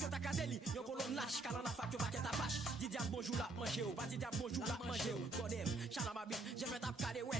que ta cadeli, yon colonne lâche, calan la fac, paquet ta vache. Dis diable bonjour la manger, pas dis diable bonjour la manger. Godem, chala ma bite, j'aime ta cadé, ouais,